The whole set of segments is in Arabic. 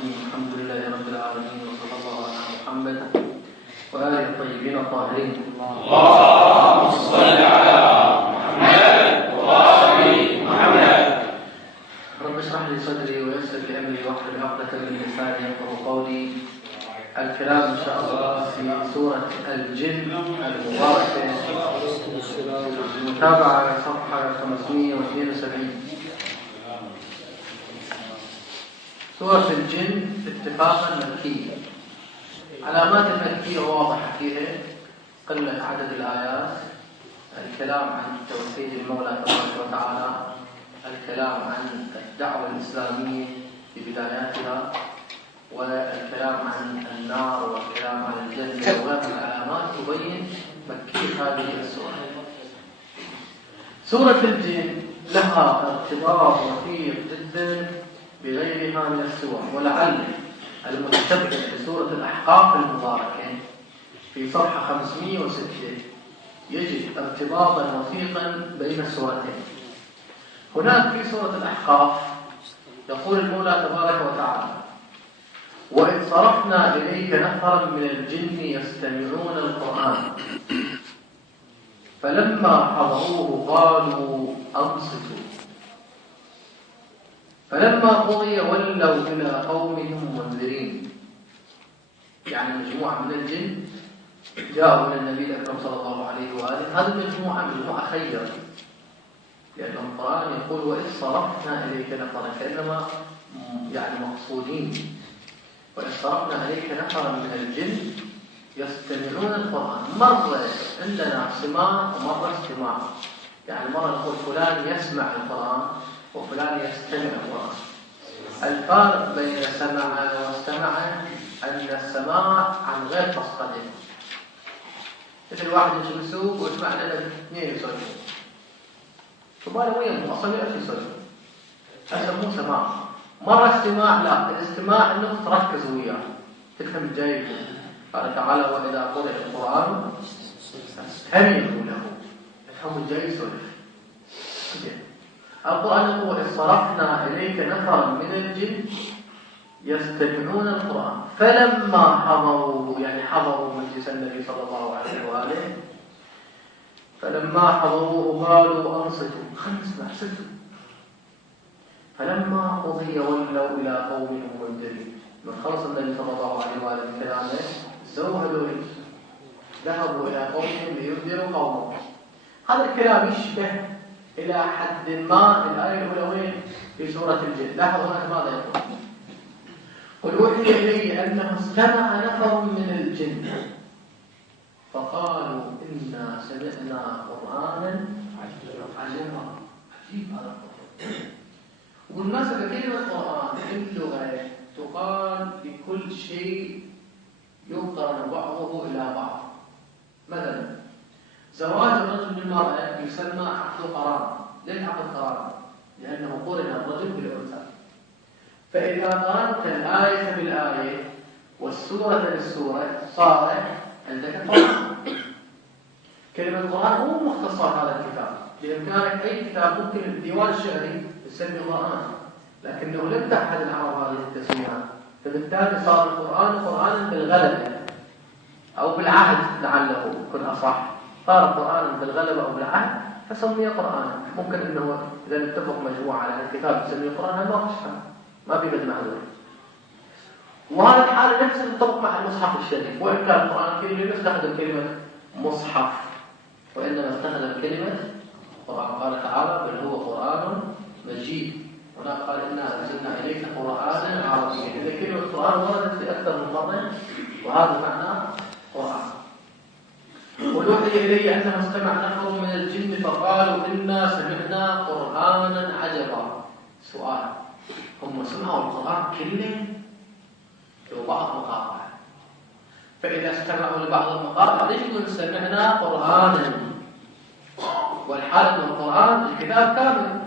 الرحيم. الحمد لله رب العالمين، وصلى الله على محمد وآله الطيبين الطاهرين. اللهم صل على محمد وآل محمد. رب اشرح لي صدري ويسر لي أمري واحلل عقدة من لساني يفقهوا قولي. الكلام إن شاء الله في سورة الجن المباركة، المتابعة صفحة 572. سورة الجن اتفاقا مكية. علامات المكية واضحة فيها: قلة عدد الآيات، الكلام عن توحيد المولى تبارك وتعالى، الكلام عن الدعوة الإسلامية في بداياتها، والكلام عن النار والكلام عن الجنة وغيرها من العلامات تبين مكية هذه السورة. سورة الجن لها ارتباط وثيق جدا بغيرها من السور، ولعل المتشبه بسورة الأحقاف المباركة في صفحة 506 يجد ارتباطا وثيقا بين السورتين. هناك في سورة الأحقاف يقول المولى تبارك وتعالى: وإذ صرفنا إليك نفرا من الجن يستمعون القرآن فلما حضروه قالوا أنصتوا فلما قضي ولوا إلى قومهم منذرين. يعني مجموعة من الجن جاءوا إلى النبي الأكرم صلى الله عليه وآله. هذه مجموعة خيرة، لأن القرآن يقول: وإذ صرفنا إليك نفرا، كأنما يعني مقصودين. وإذ صرفنا إليك نفرا من الجن يستمعون القرآن. مرة عندنا سماع ومرة استماع، يعني مرة نقول فلان يسمع القرآن وفلان يستمع القرآن. الفارق بين سمع واستمع أن السماع عن غير تصديق. مثل واحد يمشي بالسوق ويسمع لنا اثنين يسولفون، فباله وين أصلا يسولفون، هذا مو سماع. مرة استماع، لا، الاستماع انك تركز وياه تفهم الجاي. قال تعالى: وإذا قرئ القرآن فاستمعوا له، تفهم الجاي يسولف. القرآن يقول: إذ صرفنا إليك نفرا من الجن يستمعون القرآن فلما حضروه، يعني حضروا مجلس النبي صلى الله عليه وآله، فلما حضروه قالوا أنصتوا، خلنا نسمع، ستوا. فلما قضي ولوا إلى قومهم منذرين. من خلص النبي صلى الله عليه وآله من كلامه سووا هذول، ذهبوا إلى قومهم لينذروا قومهم. هذا الكلام يشبه إلى حد ما الآية الأولى وين في سورة الجن. لاحظوا هنا ماذا يقول: قل أوحي إلي أنه استمع نفر من الجن فقالوا إنا سمعنا قرآنا عجبا. عجيب هذا القرآن. والمناسبة كلمة القرآن في اللغة تقال لكل شيء يقرن بعضه إلى بعض. مثلا زواج الرجل بالمرأة يسمى عقد قران. ليش عقد قران؟ لأنه قرن الرجل بالأنثى. فإذا قرنت الآية بالآية والسورة بالسورة صار عندك قرآن. كلمة القرآن مو مختصات هذا الكتاب. بإمكانك أي كتاب، ممكن الديوان الشعري تسمي قرآن، لكنه لم تحد العرب هذه التسميات، فبالتالي صار القرآن قرآنا بالغلبة أو بالعهد، لعله يكون أصح. صار قرآنا بالغلبة أو بالعهد فسمي قرآنا. ممكن أنه إذا نتفق مجموعة على الكتاب يسميه قرآن، هذا ما فيش، ما بيبد معذور. وهذا الحالة نفسها تنطبق مع المصحف الشريف، وإن كان القرآن الكريم لا يستخدم كلمة مصحف وإنما استخدم كلمة قرآن. قال تعالى: بل هو قرآن مجيد. هنا قال: إنا أنزلنا إليك قرآنا عربيا. إذا كلمة قرآن وردت في أكثر من مرة، وهذا معناه قرآن. وأوحي إلي أنه استمع نفر من الجن فقالوا إنا سمعنا قرآنا عجبا. سؤال: هم سمعوا القرآن كله وبعض مقاطع؟ فإذا استمعوا لبعض المقاطع ليش يقول سمعنا قرآنا والحالة من القرآن الكتاب كامل؟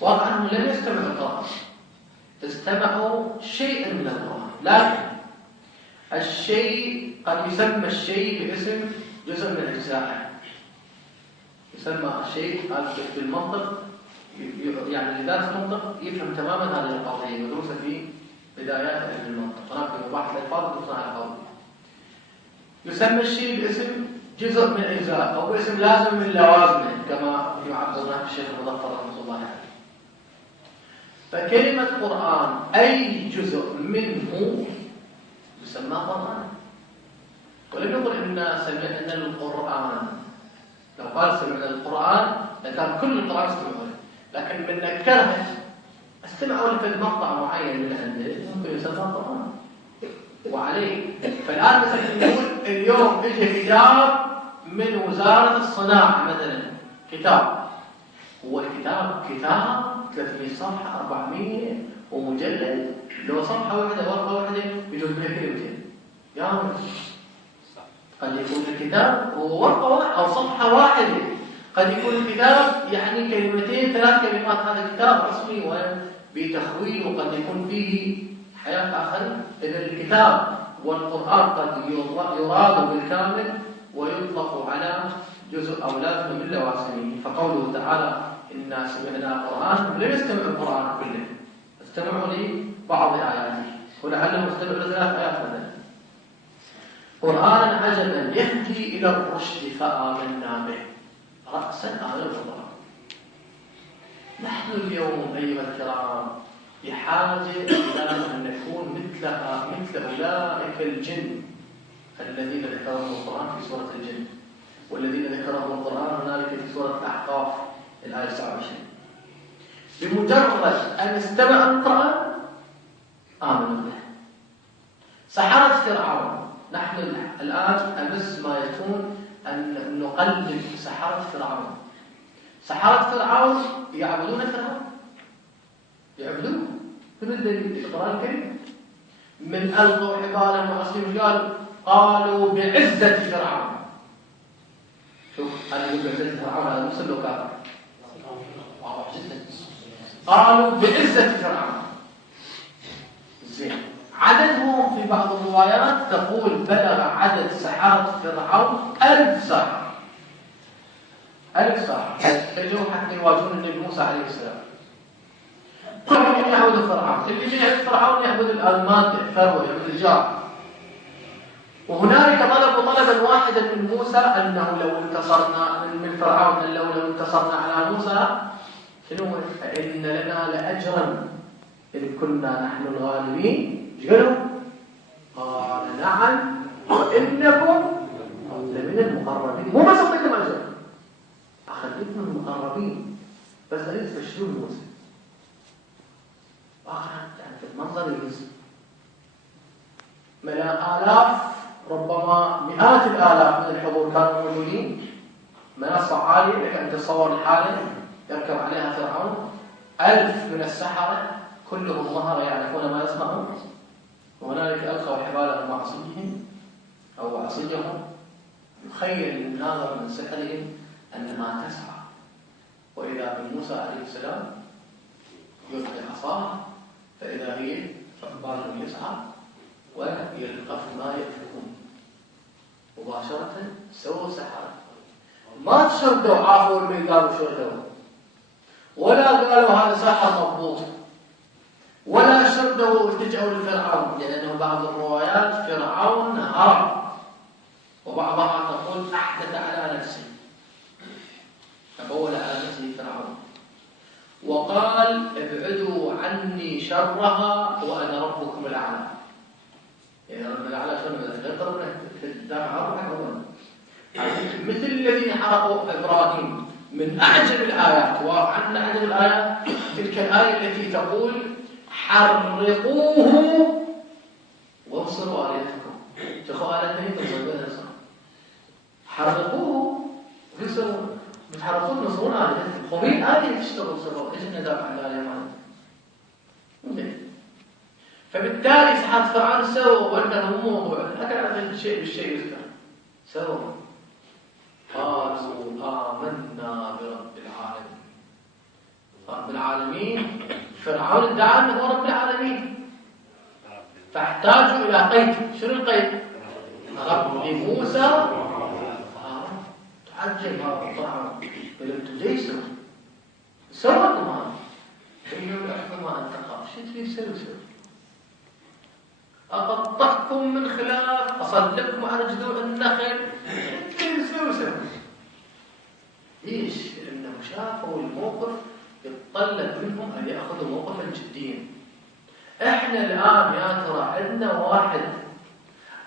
واضح أنهم لم يستمعوا القرآن، استمعوا شيئا من القرآن. لكن الشيء قد يسمى الشيء باسم جزء من أجزائه. يسمى الشيء بالمنطق، يعني اللي دارس منطق يفهم تماما هذه القضية مدروسة في بدايات علم المنطق. هناك مباحث الألفاظ وتصنع القول. يسمى الشيء باسم جزء من أجزاء أو باسم لازم من لوازمه كما يعبر عنه الشيخ المظفر رحمه الله عليه. فكلمة قرآن أي جزء منه يسمى قرآن. ولم يقل إن سمعنا القرآن. لو قال سمعنا القرآن لكان كل القرآن استمعوا له، لكن من نكره استمعوا له في مقطع معين من عنده ممكن يسمى قرآن وعليه. فالآن مثلا نقول اليوم اجى كتاب من وزارة الصناعة مثلا، كتاب، هو الكتاب كتاب 300 صفحة 400 ومجلد، لو صفحة واحدة ورقة واحدة يجوز بها كلمتين يا قد يكون الكتاب هو ورقة واحدة أو صفحة واحدة، قد يكون الكتاب يعني كلمتين 3 كلمات، هذا كتاب رسمي وبتخويل وقد يكون فيه حياة آخرين. إذا الكتاب والقرآن قد يراد بالكامل ويطلق على جزء أو لازم من لوازمه. فقوله تعالى إنا سمعنا قرآن لم يستمعوا القرآن كله، استمعوا لبعض آياته ولعلهم استمعوا ل3 آيات مثلا. قرآنا عجبا يهدي إلى الرشد فآمنا به رأسا آل القرآن. نحن اليوم أيها الكرام بحاجة إلى أن نكون مثل أولئك الجن الذين ذكرهم القرآن في سورة الجن، والذين ذكرهم القرآن هنالك في سورة الأحقاف الآية 29. بمجرد أن استمع القرآن آمنوا به. سحرة فرعون، نحن الآن أمس ما يكون أن نقلد سحرة فرعون. سحرة فرعون يعبدون فرعون، يعبدون من الدليل القرآن الكريم. من ألقوا حبالهم وعصيهم قالوا بعزة فرعون. شوف أنا أقول بعزة فرعون هذا مسلم وكافر. قالوا بعزة فرعون. زين. عددهم في بعض الروايات تقول بلغ عدد سحرة فرعون 1000 ساحر. 1000 ساحر كانوا حتى يواجهون النبي موسى عليه السلام. كلهم يعبدوا فرعون، اللي يعبد فرعون يعبد المادة، الثروة، يعبد الجار. وهنالك طلبوا طلبا واحدا من موسى أنه لو انتصرنا من فرعون، أن لو انتصرنا على موسى شنو فإن لنا لأجرا إن كنا نحن الغالبين. قالوا قال نعم وإنكم لمن المقربين. مو بس أعطيكم أجر، أخذتكم المقربين، بس أريد تفشلون موسى. يعني في المنظر يجوز آلاف ربما مئات الآلاف من الحضور كانوا موجودين، منصة عالية لك أن تتصور الحالة يركب عليها فرعون، 1000 من السحرة كلهم ظهر يعرفون ما يصنعون. وهنالك ألقوا حبالهم وعصيهم أو عصيهم، يخيل من هذا من سحرهم أنها تسعى، وإذا بموسى عليه السلام يلقي عصاه فإذا هي ثعبان يسعى ويلقف ما يأفكون. مباشرة سووا سحرة، ما تشردوا عافوا اللي قالوا شردوا، ولا قالوا هذا سحر مضبوط، ولا شردوا والتجأوا لفرعون، لأنه بعض الروايات فرعون هرب، وبعضها تقول أحدث على نفسه، تبول على نفسه فرعون وقال ابعدوا عني شرها وأنا ربكم الأعلى. يعني رب الأعلى شنو ذكرنا في الدفع مثل الذين حرقوا إبراهيم. من أعجب الآيات وعن أعجب الآيات تلك الآية التي تقول حرقوه وانصروا آلهتكم. شوفوا آلهتهم تنصرون، حرقوه وانصروا، بتحرقون نصرون آلهتكم. ومين آلهة تشتغل صروا؟ إيش ندافع عن الآلهة معنا؟ فبالتالي سحرة فرعون سووا وأنه مو موضوع، لكن هذا الشيء بالشيء يذكر. سووا قالوا آمنا برب العالمين. رب العالمين فرعون ادعى أنه هو رب العالمين، فاحتاجوا إلى قيد. شنو القيد؟ رب موسى تعجب هذا فرعون، قال أنتم ليش سووا لكم هذا؟ قالوا احنا ما أنتقى، شو تريد تسوي؟ أصلبكم على جذوع النخل يسوسوا. ليش؟ لأنهم شافوا الموقف يتطلب منهم أن يأخذوا موقفا جديا. إحنا الآن يا ترى عندنا واحد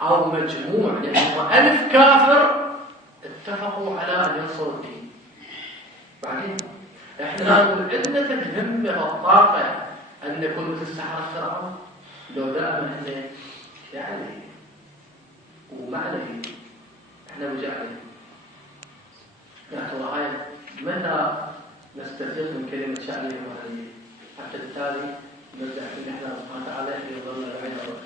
أو مجموع لأنه 1000 كافر اتفقوا على أن ينصروا الدين. بعدين إحنا نقول عندنا الهمة والطاقة أن نكون مثل سحرة فرعون. لو دائما إحنا يعني وما عليه إحنا وجعنا. يا ترى هاي متى نستفيد من كلمة شعبية ومعنية حتى بالتالي نرجع في نحن سبحانه وتعالى يظلنا بعين الرب.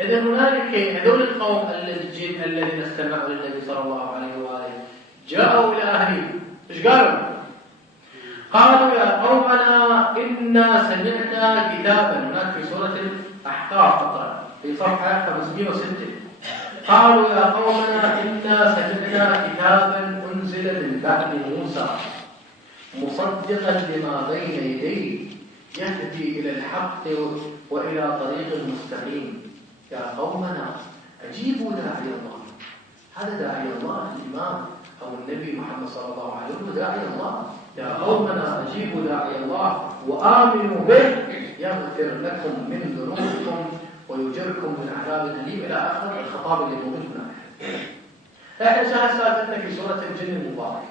إذا هنالك هذول القوم الذين استمعوا للنبي صلى الله عليه وآله جاءوا إلى أهلهم. إيش قالوا؟ قالوا يا قومنا إنا سمعنا كتابا. هناك في سورة الأحقاف تقرأ في صفحة 506. قالوا يا قومنا إنا سمعنا كتابا أنزل من بعد موسى مصدقا لما بين يديه يهدي إلى الحق وإلى طريق مستقيم. يا قومنا أجيبوا داعي الله. هذا داعي الله الإمام أو النبي محمد صلى الله عليه وسلم داعي الله. يا قومنا أجيبوا داعي الله وآمنوا به يغفر لكم من ذنوبكم ويجركم من عذاب أليم إلى آخر الخطاب اللي موجود هناك. احنا سالفتنا في سورة الجن المبارك.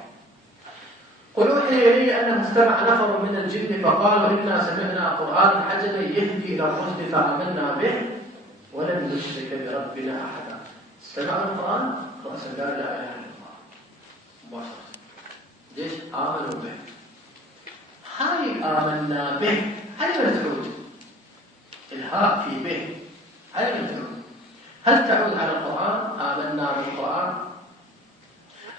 قل أوحي إلي أنه استمع نفر من الجن فقالوا إنا سمعنا قرآنا عجبا يهدي إلى الرشد فآمنا به ولن نشرك بربنا أحدا. استمعوا القرآن خلاص قال لا إله إلا الله مباشرة. ليش؟ آمنوا به. هاي آمنا به هاي مفعول الهاء في به هاي مفعول. هل تعود على القرآن آمنا بالقرآن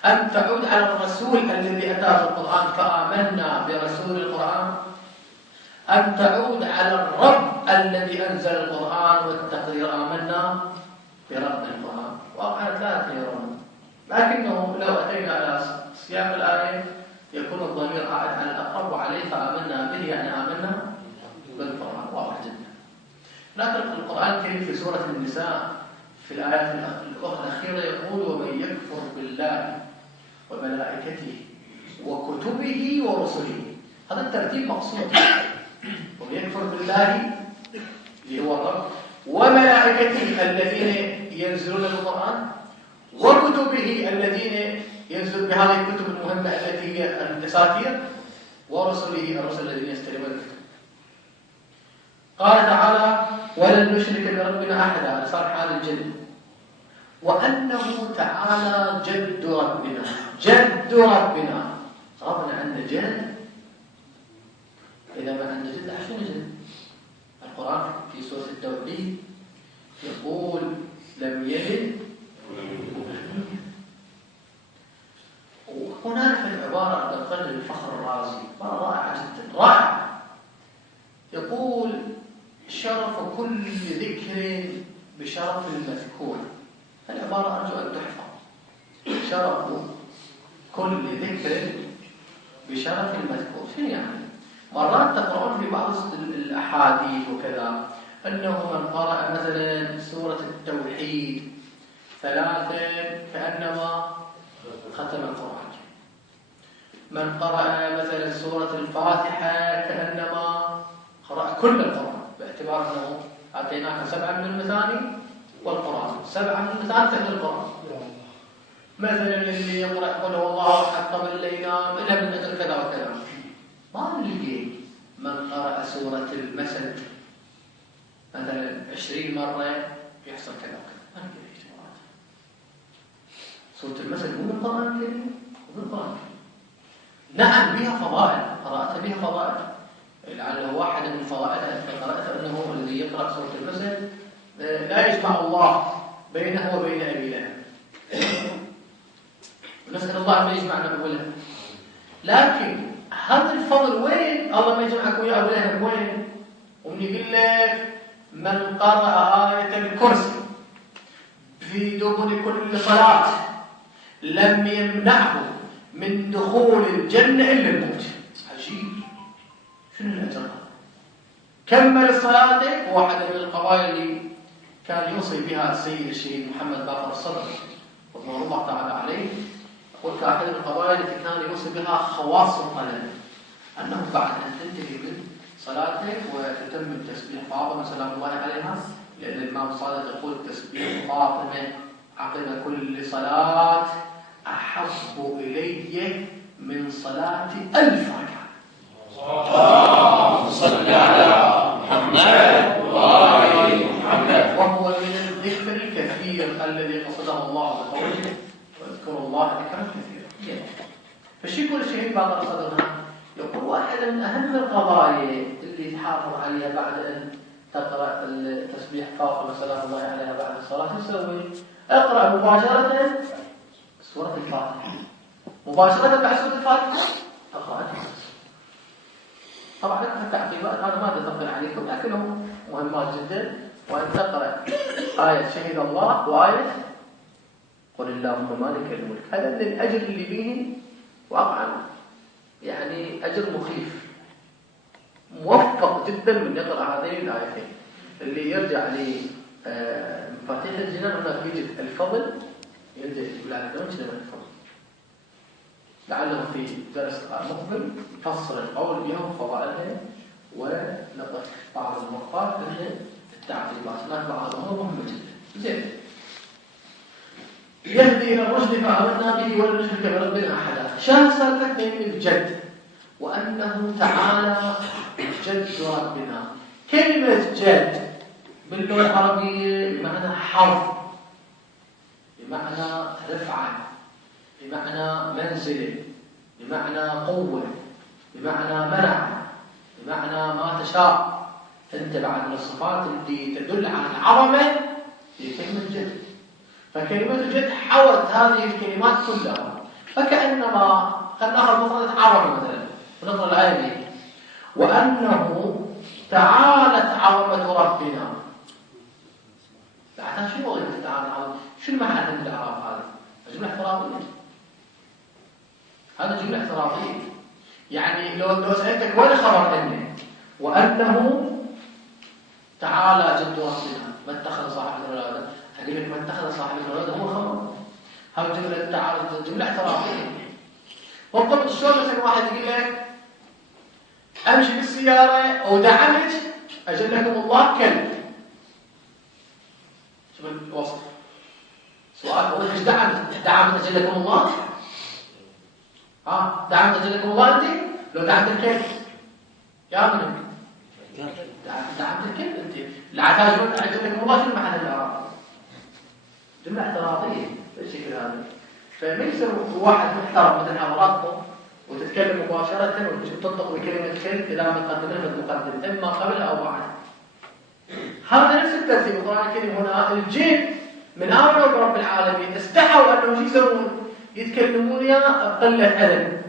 أم تعود على الرسول الذي أتى بالقرآن فآمنا برسول القرآن أم تعود على الرب الذي أنزل القرآن والتقدير آمنا برب القرآن؟ واقعا لا تيرون، لكنه لو أتينا على سياق الآية يكون الضمير عائد على الأقرب وعليه فآمنا به يعني آمنا بالقرآن. واضح جدا. لكن القرآن الكريم في سورة النساء في الآيات الأخيرة يقول ومن يكفر بالله وملائكته وكتبه ورسله. هذا الترتيب مقصود. ومن يكفر بالله اللي هو الرب وملائكته الذين ينزلون القرآن وكتبه الذين ينزل بهذه الكتب المهمة التي هي الدساتير ورسله الرسل الذين يستلمون الكتب. قال تعالى ولن نشرك بربنا أحدا صار حال الجن وأنه تعالى جد ربنا. جد ربنا ربنا عندنا جد. إذا ما عندنا جد عشان جد. القرآن في سورة التوحيد يقول لم يلد وهناك العبارة تقل الفخر الرازي رائعة جدا رائعة. يقول شرف كل ذكر بشرف المذكور. العبارة أرجو أن تحفظ. شرف كل ذكر بشرف المذكور. شنو يعني؟ مرات تقرؤون في بعض الأحاديث وكذا أنه من قرأ مثلا سورة التوحيد 3 كأنما ختم القرآن. من قرأ مثلا سورة الفاتحة كأنما قرأ كل القرآن، باعتبار أنه أعطيناك 7 من المثاني والقرآن 7 من المثاني تحت القرآن. مثلا اللي يقرأ قل هو الله أحد قبل لا ينام إلا من أجل كذا وكذا. ما نلقي من قرأ سورة المسد مثلا 20 مرة يحصل كذا وكذا. ما نلقي اجتماعات. سورة المسد مو من القرآن الكريم ومن القرآن الكريم. نعم بها فضائل، قرأت بها فضائل. لعل واحد من فضائلها قرأت أنه الذي يقرأ سورة المسد لا يجمع الله بينه وبين أبي لهب. ونسأل الله أن يجمعنا بأبي لهب. لكن هذا الفضل وين؟ الله ما يجمعك ويا أبي لهب وين؟ ومن يقول لك من قرأ آية الكرسي في دبر كل صلاة لم يمنعه من دخول الجنة إلا الموت. عجيب. شنو الأجر؟ كمل صلاتك. واحدة من القضايا اللي كان يوصي بها السيد الشهيد محمد باقر الصدر رضوان الله تعالى عليه. يقول كأحد القضايا التي كان يوصي بها خواص الطلبة أنه بعد أن تنتهي من صلاتك وتتم التسبيح فاطمة سلام الله عليها، لأن الإمام الصادق يقول تسبيح فاطمة عقب كل صلاة أحب إلي من صلاة 1000 ركعة. اللهم صل على محمد وآل محمد. وهو من الذكر الكثير الذي قصده الله بقوله واذكروا الله ذكرا كثيرا. فشو يقول الشهيد باقر الصدر هنا؟ يقول واحدة من أهم القضايا اللي تحافظ عليها بعد أن تقرأ التسبيح فاطمة سلام الله عليها بعد الصلاة تسوي اقرأ مباشرة سورة الفاتحة. مباشرة بعد سورة الفاتحة اقرأ التسبيح. طبعا لكم التعقيبات هذا ما أدخل عليكم لكنهم مهمات جدا. وأن تقرأ آية شهد الله وآية قل اللهم مالك الملك. هذا من الأجر اللي به واقعا يعني أجر مخيف موفق جدا من يقرأ هذين الآيتين. اللي يرجع لمفاتيح الجنان هناك يجد الفضل يرجع يقول على كلام شنو الفضل لعله في درس مقبل يفصل القول بها وفضائلها ونقف بعض النقاط من التعقيبات. هناك بعض الأمور مهمة جدا. زين يهدي إلى الرشد فآمنا به ولن نشرك بربنا أحدا. شان سالفة الجد وأنه تعالى جد ربنا. كلمة جد باللغة العربية بمعنى حظ، بمعنى رفعة، بمعنى منزلة، بمعنى قوة، بمعنى منع، بمعنى ما تشاء. أنت بعد من الصفات التي تدل على العظمة هي كلمة جد. فكلمة جد حوت هذه الكلمات كلها. فكأنما خلينا ناخذ مفردة عظمة مثلا ونقرأ الآية دي وأنه تعالت عظمة ربنا. بعدها شو وظيفة تعالى عظمة؟ شو المعنى من الإعراب هذا؟ جملة اعتراضية. هذا جملة اعتراضية. يعني لو سألتك وين خبر إنه وأنه تعالى جد ربنا ما اتخذ صاحب الولادة، أقول لك ما اتخذ صاحب الولادة هو خبر. هذا جملة تعالى جملة اعتراضية. بالضبط شلون مثلا واحد يقول لك امشي بالسياره ودعمت اجلكم الله كلب. شوف الوصف. سؤال هو ايش دعمت اجلكم الله؟ دعمت اجلكم الله انت؟ لو دعمت الكلب يا ابنك دعمت الكلب انت. لا تجلكم اجلكم الله شو محل الاعراب؟ جمله اعتراضيه بالشكل هذا. فما يصير واحد محترم مثل حضراتكم وتتكلم مباشرة وتنطق بكلمة كلب إذا مقدم إما قبل أو بعد. هذا نفس الترتيب. القرآن الكريم هنا الجن من آمنوا برب العالمين استحوا أنهم يسوون يتكلمون يا قلة أدب.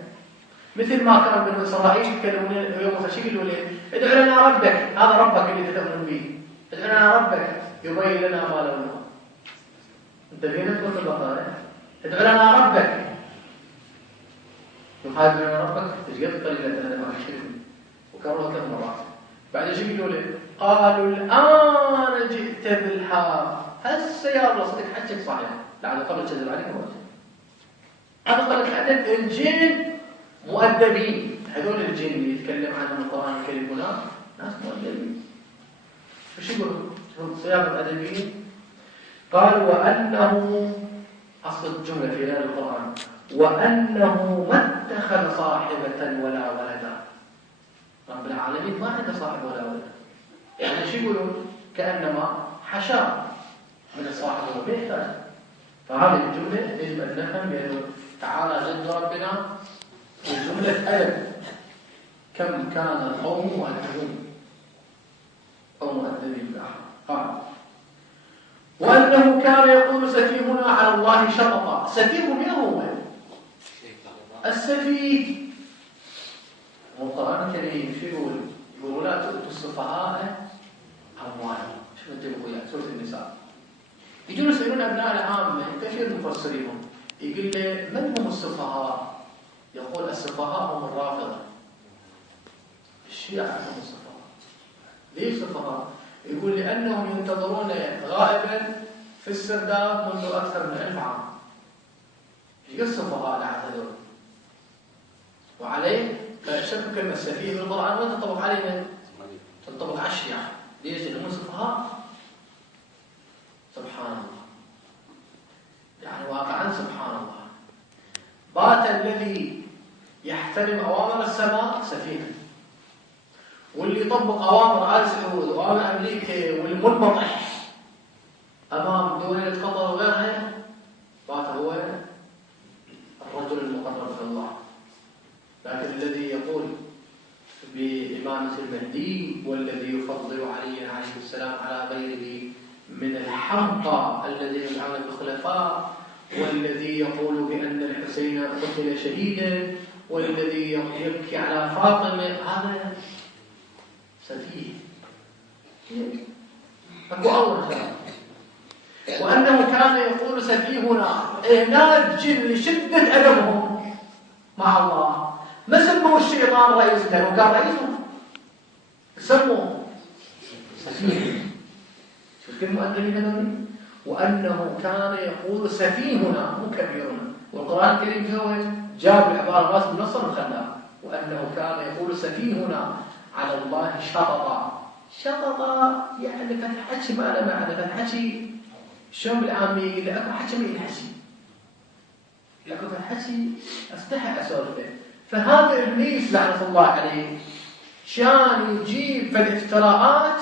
مثل ما كان بنو إسرائيل يتكلمون يوم فشيل وليه ادعو لنا ربك. هذا ربك اللي تؤمن به. ادعو لنا ربك يبين لنا ما لونه. انتبهنا سورة البقرة. ادعو لنا ربك. يحاول لنا ربك تجد قليلا أنا ما أشركني وكررها 3 مرات. بعد شو يقولوا لي؟ قالوا الآن جئت بالحق. هسه يا الله صدق حجك صحيح. لعل قبل كذب عليك وجه. هذا قال عدد الجن مؤدبين. هذول الجن اللي يتكلم عنهم القرآن الكريم هنا ناس مؤدبين. وش يقولوا؟ شوف صياغة الأدبيين. قال وأنه أصل الجملة في هذا القرآن وأنه ما اتخذ صاحبة ولا ولدا. رب العالمين ما عنده صاحب ولا ولد. يعني شو يقولون؟ كأنما حشا من الصاحب وما يحتاج. فهذه الجملة يجب أن نفهم بأنه تعالى جد ربنا وجملة أدب. كم كان القوم مؤدبين أو مؤدبين بالأحرى. وأنه كان يقول سفيهنا على الله شططا. سفيه من هو؟ السفيه. والقرآن الكريم شو يقول؟ يقول لا تؤتوا السفهاء أموالهم. شو انتبهوا يا سورة النساء. يجون يسألون أبناء العامة كثير مفسرين يقول لي من هم السفهاء؟ يقول السفهاء هم الرافضة. الشيعة هم السفهاء. ليه السفهاء؟ يقول لأنهم ينتظرون غائبا في السرداب منذ أكثر من 1000 عام. السفهاء هذول. وعليه لا شك كلمة سفيه في القرآن ما تنطبق علينا، تنطبق على الشيعة. ليش؟ لأنهم سفهاء. سبحان الله، يعني واقعا سبحان الله. بات الذي يحترم أوامر السماء سفيه، واللي يطبق أوامر آل سعود وأوامر أمريكا والمنبطح أمام دولة قطر وغيرها بات هو الرجل المقرب من الله. لكن الذي يقول بإمامة المهدي والذي يفضل علي عليه السلام على غيره من الحمقى الذين يدعون بالخلفاء، والذي يقول بأن الحسين قتل شهيدا، والذي يبكي على فاطمة، هذا سفيه. أكو أول كلام. وأنه كان يقول سفيهنا إهناء الجن لشدة أدبهم مع الله، ما سموه الشيطان رئيس، لأنه كان رئيسه سموه سفيه. شوف كم مؤدبين هذول. وأنه كان يقول سفيهنا مو كبيرنا، والقرآن الكريم هو جاب العبارة راس بنصر وخلاها. وأنه كان يقول سفيهنا على الله شططا. شططا يعني فتحكي ما له معنى، فتحكي شلون بالعامية يقول لك أكو حكي ما ينحكي، لكن فتحكي أستحي أسولفه. فهذا إبليس لعنة الله عليه كان يجيب في الافتراءات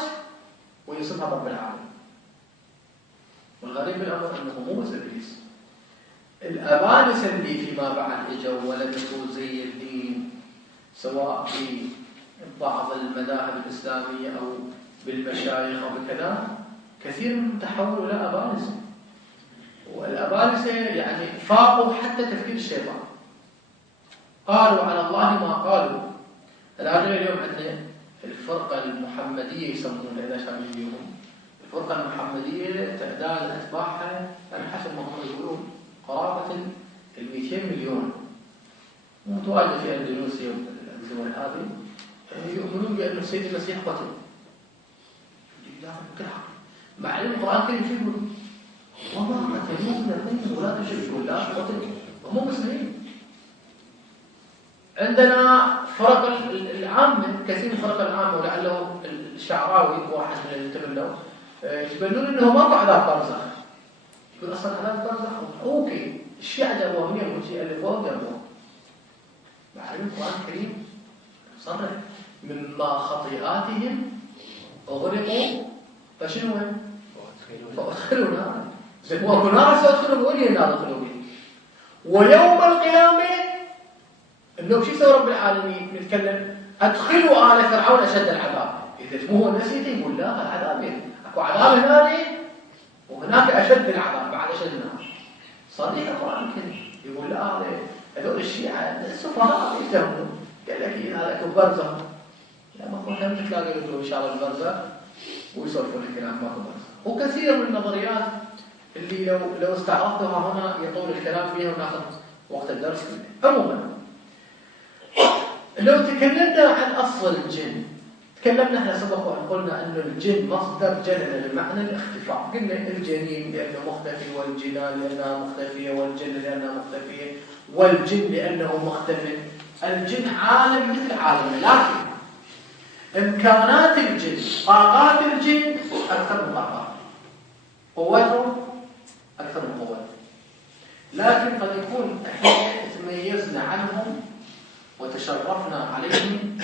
ويصفها رب العالمين. والغريب الأمر أنه مو بس إبليس، الأبانسة اللي فيما بعد إجوا ولبسوا زي الدين سواء في بعض المذاهب الإسلامية أو بالمشايخ أو بكذا، كثير منهم تحولوا إلى أبانسة. والأبانسة يعني فاقوا حتى تفكير الشيطان، قالوا على الله ما قالوا. الآن اليوم عندنا الفرقة المحمدية يسمونها إذا شامليهم، الفرقة المحمدية تعداد أتباعها على حسب ما هم يقولون قرابة 200 مليون، متواجدة في أندونيسيا والدول هذه، يؤمنون بأن السيد المسيح قتل. مع علم القرآن الكريم شو يقول؟ وما قتلوه من ولا تشركوا بالله قتل وهم مسلمين. عندنا فرق العامة، كثير من فرق العامة، ولعله الشعراوي واحد من اللي تبنوا يتبنون انه ما في عذاب برزخ. يقول اصلا عذاب برزخ اوكي، الشيعة جابوه من يوم الشيعة اللي فوق جابوه. مع علم القرآن الكريم صرح مما خطيئاتهم اغرقوا فشنو فادخلوا نارا. واكو نار سيدخلوا بولي النار ادخلوا به. ويوم القيامة انه شو يسوي رب العالمين؟ نتكلم ادخلوا آل فرعون اشد العذاب. اذا مو هو نسيته يقول لا العذاب اكو عذاب هناك وهناك اشد العذاب بعد اشد النار. صريح القرآن الكريم يقول لا هذول الشيعة السفهاء يتهمون، قال لك هذا اكو برزخ. لا ما هو هم تلاقي يقولوا ان شاء الله البرزخ ويسولفون الكلام ماكو برزخ. وكثير من النظريات اللي لو استعرضتها هنا يطول الكلام فيها وناخذ وقت الدرس. عموما لو تكلمنا عن أصل الجن، تكلمنا احنا سبق وقلنا أن الجن مصدر جلل بمعنى الاختفاء. قلنا الجنين لأنه مختفي، والجنان لأنها مختفية، والجن لأنها مختفية، والجن لأنه مختفي. الجن عالم مثل عالمنا، لكن إمكانات الجن، طاقات الجن أكثر من طاقات، قوته أكثر من قوته. لكن قد يكون احنا تميزنا عنهم وتشرفنا عليهم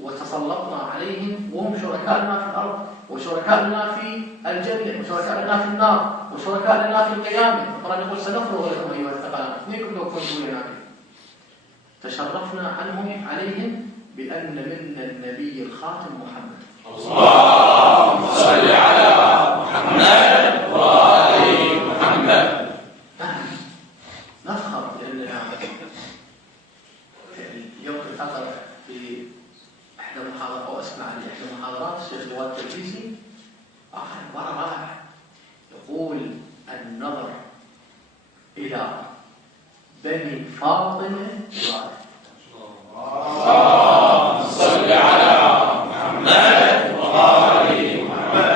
وتسلطنا عليهم، وهم شركائنا في الأرض وشركائنا في الجنة وشركائنا في النار وشركائنا في القيامة. القرآن يقول سنفرغ لكم أيها الثقلان، اثنين كلهم كنتم هناك. تشرفنا عنهم عليهم بأن منا النبي الخاتم محمد. اللهم صل على محمد وآل محمد. نفخر لأننا اليوم أقرأ في إحدى المحاضرات أو أسمع لإحدى المحاضرات الشيخ جواد التركيزي آخر عبارة رائعة، يقول النظر إلى بني فاطمة عبادة. اللهم صل على محمد وآل محمد.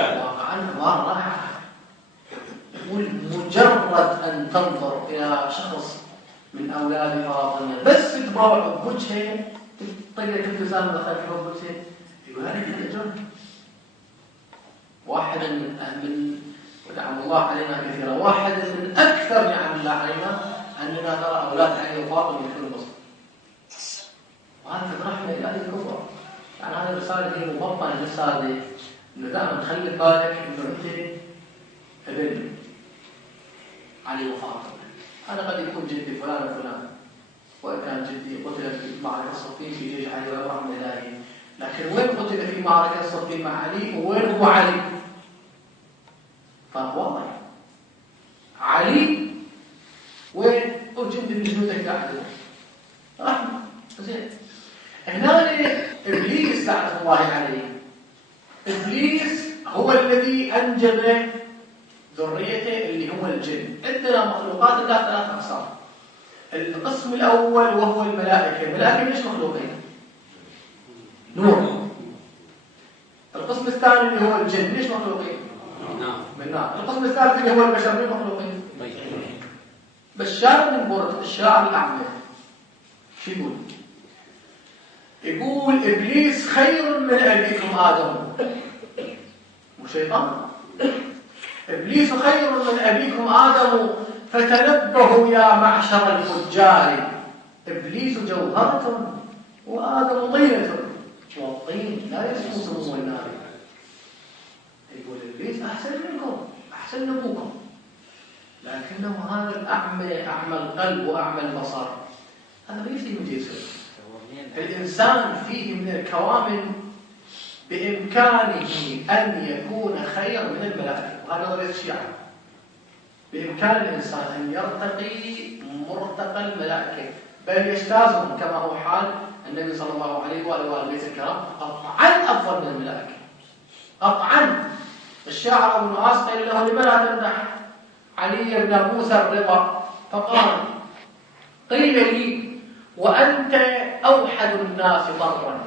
تنظر إلى شخص من أولاد فاطمة بس تباوع بوجهه طريقة التزام دخل في بوجهه يقول هذه الأجر. واحد من ونعم الله علينا كثيرا، واحد من أكثر نعم الله علينا أننا نرى أولاد علي وفاطمة يدخلون مصر، وهذا رحمة إلهية كبرى. يعني هذه الرسالة هي مبطنة رسالة إنه دائما خلي بالك إنه أنت ابن علي وفاطمة. أنا قد يكون جدي فلان وفلان، وإن كان جدي قتل في معركة صفين في جيش علي رحمة إلهية، لكن وين قتل في معركة صفين مع علي ووين هو علي؟ فرق واضح. علي وين وجند من جنودك قاعد رحمة زين. هنا إبليس لعنة الله عليه، إبليس هو الذي أنجب ذريته اللي هو الجن. عندنا مخلوقات الله ثلاث أقسام. القسم الأول وهو الملائكة. الملائكة ليش مخلوقين؟ نور. القسم الثاني اللي هو الجن ليش مخلوقين؟ من نار. القسم الثالث اللي هو البشر ليش مخلوقين؟ بشار بن برد الشاعر الأعمى شو يقول؟ يقول إبليس خير من أبيكم آدم. وشيطان إبليس خير من أبيكم آدم فتنبهوا يا معشر الفجار. إبليس جوهرة وآدم طينة، والطين لا يسمو سمو النار. يقول إبليس أحسن منكم، أحسن من أبوكم، لكنه هذا الأعمى، أعمى القلب وأعمى البصر، هذا ليس من جنسه. الإنسان فيه من الكوامن بإمكانه أن يكون خير من الملائكة، وهذا نظرية الشيعة. بإمكان الإنسان أن يرتقي مرتقى الملائكة، بل يجتازهم كما هو حال النبي صلى الله عليه وآله وآله الكرام، قطعا أفضل من الملائكة قطعا. الشاعر أبو نواس قال له لما لا تمدح علي بن موسى الرضا؟ فقال قيل لي وأنت أوحد الناس ضرا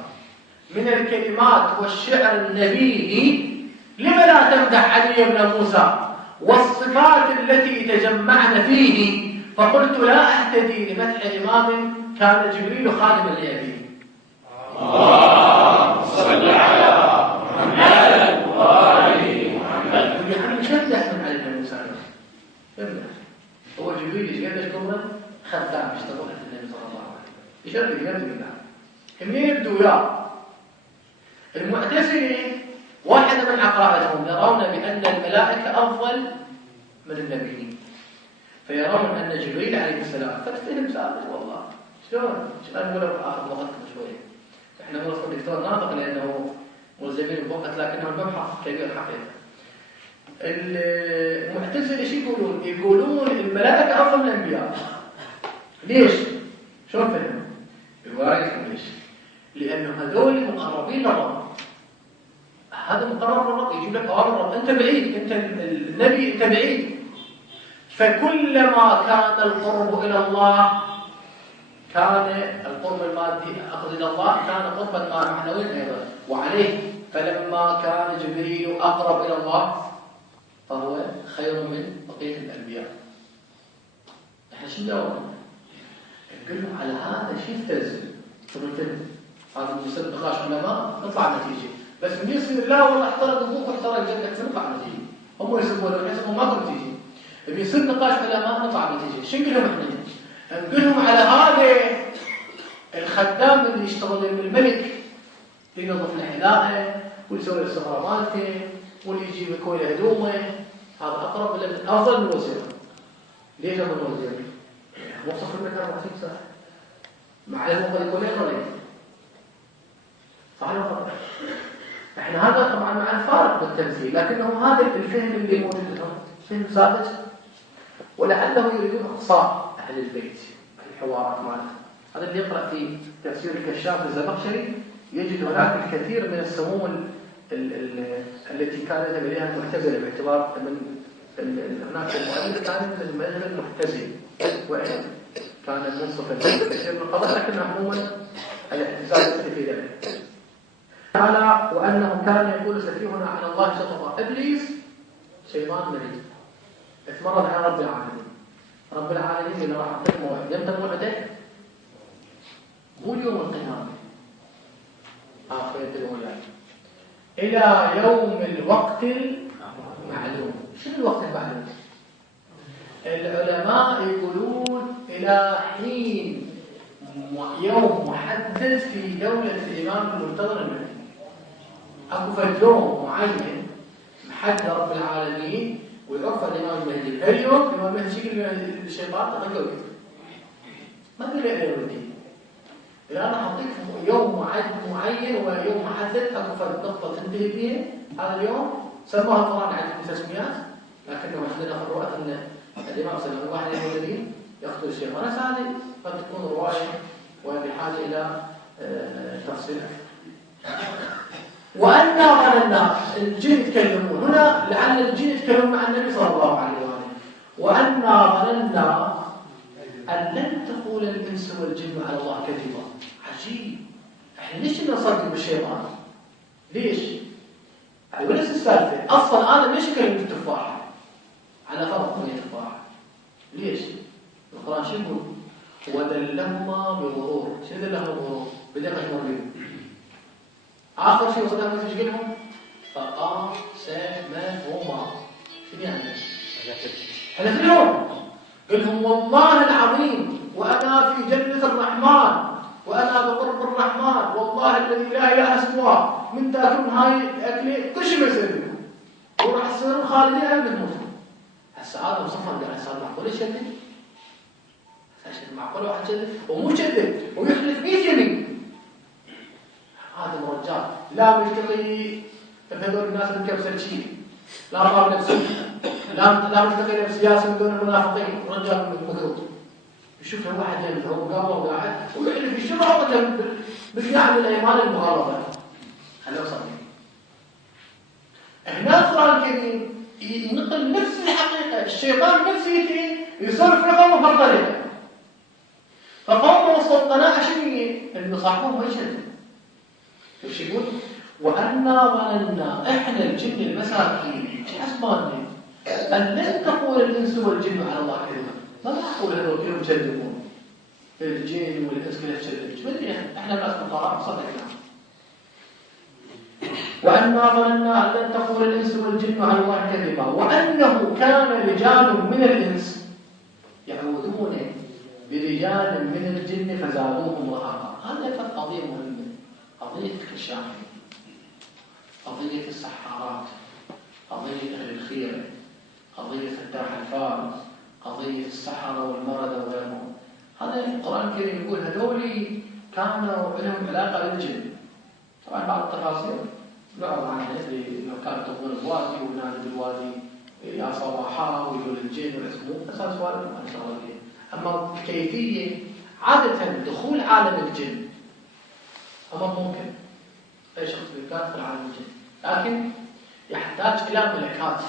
من الكلمات والشعر النبيه، لما لا تمدح علي بن موسى والصفات التي تجمعن فيه؟ فقلت لا أهتدي لمدح إمام كان جبريل خادما لأبيه. اللهم صل على محمد وآل محمد. يعني شدح من علي بن موسى، هو جبريل ايش قديش كبر خدام يشتغل عند النبي صلى الله عليه وسلم، يشرب يقدر بالله. منين يبدو وياه؟ المعتزلة واحدة من عقائدهم يرون بأن الملائكة أفضل من النبيين، فيرون أن جبريل عليه السلام فتفهم سابق والله شلون؟ أنا ولو آخذ وقتكم شوية، إحنا مرة دكتور ناطق لأنه ملزمين بوقت، لكنه المبحث كبير حقيقة. المعتزلة ايش يقولون؟ يقولون الملائكة أفضل من الأنبياء. ليش؟ شلون فهموا؟ يقولون ليش؟ لأنه هذول مقربين للرب. هذا مقرب للرب، يجيب لك أوامر الرب، أنت بعيد، أنت النبي أنت بعيد. فكلما كان القرب إلى الله كان القرب المادي أقرب إلى الله كان قربا معنويا أيضا. وعليه فلما كان جبريل أقرب إلى الله فهو خير من بقية الأنبياء. إحنا شو ندور؟ نقول لهم على هذا شيء تلزم. هذا المسلم نقاش علماء نطلع نتيجة، بس من يصير لا والله احترق أبوك واحترق جدك نطلع نتيجة. هم يسمونه يحسبون ماكو نتيجة. بيصير نقاش علماء نطلع نتيجة. شو نقول لهم إحنا؟ نقول لهم على هذا الخدام اللي يشتغل الملك ينظف الحلاقة ويسوي السفرة مالته واللي يجيب يكوي له هدومه، هذا أقرب أفضل من الوزير. ليش أفضل من الوزير؟ موصف المكان 24 ساعة مع علمه قد يكون يقرأ ليه صحيح ولا غلط؟ إحنا هذا طبعا مع الفارق بالتمثيل، لكنه هذا الفهم اللي موجود لهم فهم ثابت، ولعله يريدون إقصاء أهل البيت الحوارات مالهم. هذا اللي يقرأ في تفسير الكشاف الزمخشري يجد هناك الكثير من السموم التي كانت إليها المعتزلة، باعتبار من هناك المؤلف كان من المذهب المعتزلي وإن كان منصفا كثير من القضاء، لكن عموما الاعتزال في ذلك. قال وأنه كان يقول سفيهنا على الله شططا. إبليس شيطان مريض اتمرد على رب العالمين، رب العالمين اللي راح يعطيك موعد، امتى موعدك؟ مو يوم القيامة، آخرة الأولى، إلى يوم الوقت المعلوم. شنو الوقت المعلوم؟ العلماء يقولون إلى حين يوم محدد في دولة الإمام المنتظر المهدي. أكو في يوم معين محدد رب العالمين ويعرف الإمام المهدي. اليوم الإمام المهدي شكل الشيطان تغير، ما تقول لي يوم الدين. إذا أنا حطيت يوم معين ويوم محدد أكو في نقطة تنتهي فيها هذا اليوم، سموها القرآن عندهم تسميات، لكنه عندنا في الرواية أن الإمام صلى الله عليه وسلم يقتل الشيطان. هذه قد تكون رواية وبحاجة إلى تفصيل أكثر. وأنا ظننا الجن يتكلمون هنا، لعل الجن يتكلمون مع النبي صلى الله عليه وآله. وأنا ظننا أن لن تقول الإنس والجن على الله كذبا. عجيب، إحنا ليش نصدق بالشيطان؟ ليش؟ وليس السالفة أصلا أنا ليش أكلم التفاحة على فرض من تفاحة؟ ليش؟ القرآن شو يقول؟ ودلهما بغرور. شو دلهما بغرور؟ بدأ يمر بهم. آخر شيء وصلنا من تشكيلهم فقاسمهما. شنو يعني؟ هلا في اليوم قل لهم والله العظيم وأنا في جنة الرحمن وأنا بقرب الرحمن والله الذي لا إله سواه من تاكلون هاي الأكلة كل شيء بيصير وراح تصيرون خالدين أبدا تموتون. هسه هذا مصفى قال صار معقول يشدد؟ عشان معقول واحد يشدد ومو يشدد ويحلف 100 يمين. هذا الرجال لا ملتقي بهذول الناس المكبسلشين، لا رغب نفسه، لا ملتقي بسياسة من دون المنافقين، رجال مكذوب. يشوف له واحد يمدعو مقابله وقاعد ويحلف الشرع بالفعل الأيمان المغالطة. خليه وصل. هنا القرآن الكريم ينقل نفس الحقيقة، الشيطان نفسه يصرف لقوم فرطلة. فقوم والسلطناء شنو اللي صاحبهم ما يشدوا. وش يقول؟ وأنا ظننا إحنا الجن المساكين حسباني أن لن تقول الإنس والجن على الله كذبا. ما معقول هذول كلهم يكذبون، الجن والإنس كلهم يكذبون. ما أدري إحنا الناس بالقرآن صدقنا. وأنا ظننا أن لن تقول الإنس والجن على الله كذبا وأنه كان رجال من الإنس يعوذون برجال من الجن فزادوهم رهقا. هذا قضية مهمة، قضية الكشافين، قضية السحارات، قضية أهل الخير، قضية فتاح الفارس، قضية السحرة والمردة وغيرهم. هذا القرآن الكريم يقول هذولي كانوا لهم علاقة بالجن. طبعا بعض التفاصيل نعرض عنها مثل لو كانت تظن الوادي ونادي بالوادي يا صباحا ويقول الجن والاسمه أساس سؤال ما شاء الله فيه. أما الكيفية عادة دخول عالم الجن أمر ممكن أي شخص يدخل عالم الجن، لكن يحتاج إلى ملكات